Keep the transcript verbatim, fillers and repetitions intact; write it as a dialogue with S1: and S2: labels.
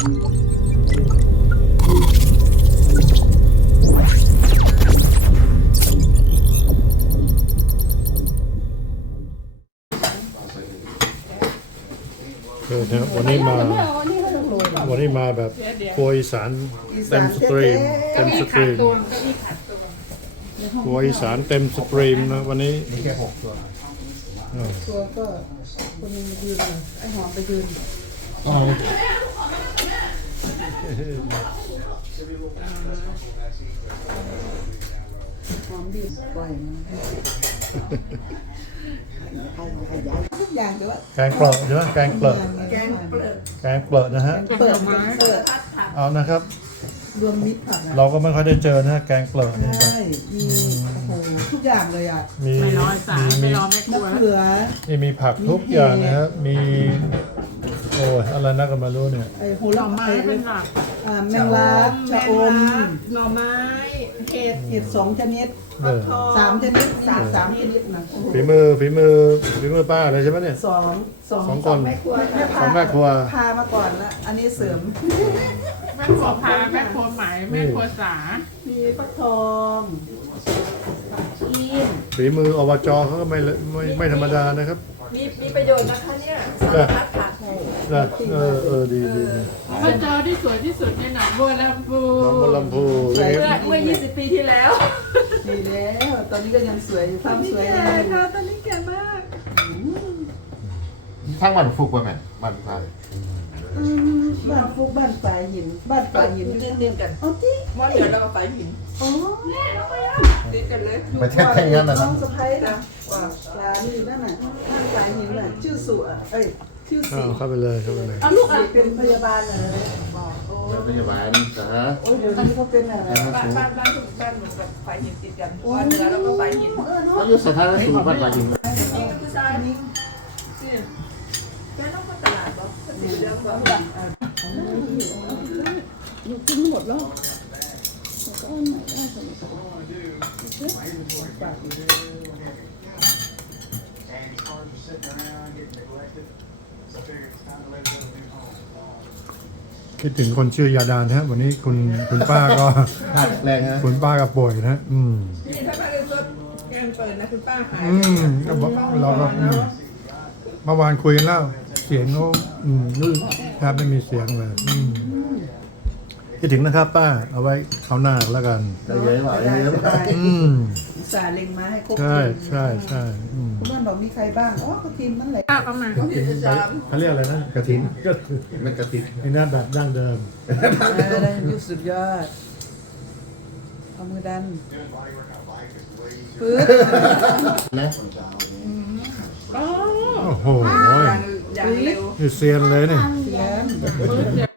S1: เออนะวันนี้มาวันนี้มาแบบครัวอีสานเต็มสตรีมเต็มสตรีมครัวอีสานเต็มสตรีมนะวันนี้
S2: มีแค่หกตัว
S3: ตัวก็คนนึงยืนไอ้หอมไปยืนหอมดีปล่อยมันทุกอย่างแต่ว่า
S1: แกงเปลือกใช่ไหมแกงเปลือก
S3: แกงเปลือก
S1: แกงเปลือกนะฮะ
S3: เปิดไม้เปิด
S1: เอานะครับ
S3: รวมมิตรผักนะ
S1: เราก็ไม่ค่อยได้เจอนะฮะแกงเปลือกนี่ครับ
S3: ใช่มีโอ้โหทุกอย่างเลยอ่ะ
S1: มี
S4: ไม่ร้อยสายไม่รอแม่ครัว
S3: มะเขือ
S1: นี่มีผักทุกอย่างนะครับมีโอ้ยอะไรนักกันมารู้เนี่ย
S3: ไอ้โห
S4: หน่
S3: ระ
S4: อไม้
S3: ไม้
S4: เป็นหลัก
S3: อ่าแมงลักชะอม
S4: หน่อไม้เห็ด
S3: เห็ดสองชนิด
S1: เออ
S3: สามชนิดสามสามชนิดนะโอ้โห
S1: ฝีมือฝีมือฝีมือป้าเลยใช่ไหมเนี่ย
S3: สองสอง
S1: สองคน
S3: แม่ครัว
S1: สองแม่ครัว
S3: พามาก่อนละอันนี้เสริม
S4: แม่ครัวพาแม่ครัวไหมแม่ครัวสา
S3: มีฟักทองผักชีน
S1: ฝีมืออบจเขาก็ไม่ไม่ไม่ธรรมดานะครับ
S5: มีมีประโยชน์นะคะเนี่ยสารพัดผัก
S1: นะเออเออดีดีดี
S4: พระเจ้าที่สวยที่สุดในหนองบัวลำพู
S1: น้องบอลลำพู
S5: เมื่อเมื่อยี่สิบปีที่แล้ว
S3: ดีแล้วตอนนี้ก็ยังสวยอยู่ความสวยยัง
S5: แก่
S3: อยู่
S5: ค่ะตอนนี้แก่มาก
S2: ทั้งวันฟุกว่าแม่วันพาย
S3: อืมบ้านฟุกบ้านปลายหิน บ้านปลายหิน
S5: อยู่เรียนๆกัน
S3: อ๋อที่
S5: มอเหนือแล้วก็ไปหิน
S3: อ๋อ
S5: ติดกันเลย
S2: ประเทศไทยนั่นนะ
S3: น้องสะพ้ายนะว่าร้านนี้นั่นน่ะบ้านปลายหินน่ะชื่อสุอ่ะเอ้ยชื่อ
S1: อ้า
S3: สี
S1: วเข้าไปเลยเข้าไปเลย
S3: เอาลูกอ่ะเป็นพยาบาลเหรอบอกโอ้
S2: เป็นพยาบาลนะฮะ
S3: โอ้ยเดี๋ยวนี้เขาเป็นอะไร
S5: บ้านบ้านบ้านบ้านหนูกับไปหินติดกันมอเหนือแล้วก็ไปหิน
S3: เออเนาะ
S2: เขาอยู่สถานสูตรบ้านปลาหิน
S5: นี่ก็คือชายนี่เนี่ยแม่ต้องมาตลาดบอกสีเรื่องบอก
S3: อยู่กินหมดแล้วก็เอาใหม่ได้สมัยปากอยู่
S1: คิดถึงคนชื่อยาดานนะฮะวันนี้คุณคุณป้าก็
S2: ผักแรงนะ
S1: คุณป้าก็ป่วยนะฮะอืม
S5: นี่ถ้ามาเรียนสดแกงเปิดนะคุณป้าหาย
S1: อืมก็บอกเราก็อืมเมื่อวานคุยกันแล้วเสียงเขาอืมรู้แทบไม่มีเสียงเลยอืมคิดถึงนะครับ ป้า เอาไว้คราวหน้าแล้วกัน
S2: จะเยอะกว่าเยอะกว่า
S1: อืม
S3: สาเล็งมาให้ครบ
S1: ใช่ใช่ใช่อืม
S3: คุณบ้านบอกมีใครบ้างอ๋อก็ทีมนั่นแหละ
S4: ข้าวเอามา
S1: เขาเรียกอะไรนะกระถินก็
S2: มันกระติก
S1: ไอ้นั่นแบบดั้งเดิม
S3: ได้ยุสุดยอดเอามือดันปื๊ด
S2: นะ
S4: โอ้
S1: โอ้โห
S5: อย่างเร็ว
S1: นี่เซียนเลยเนี่ย
S3: เสียน
S4: ปื๊ดเดี๋ยว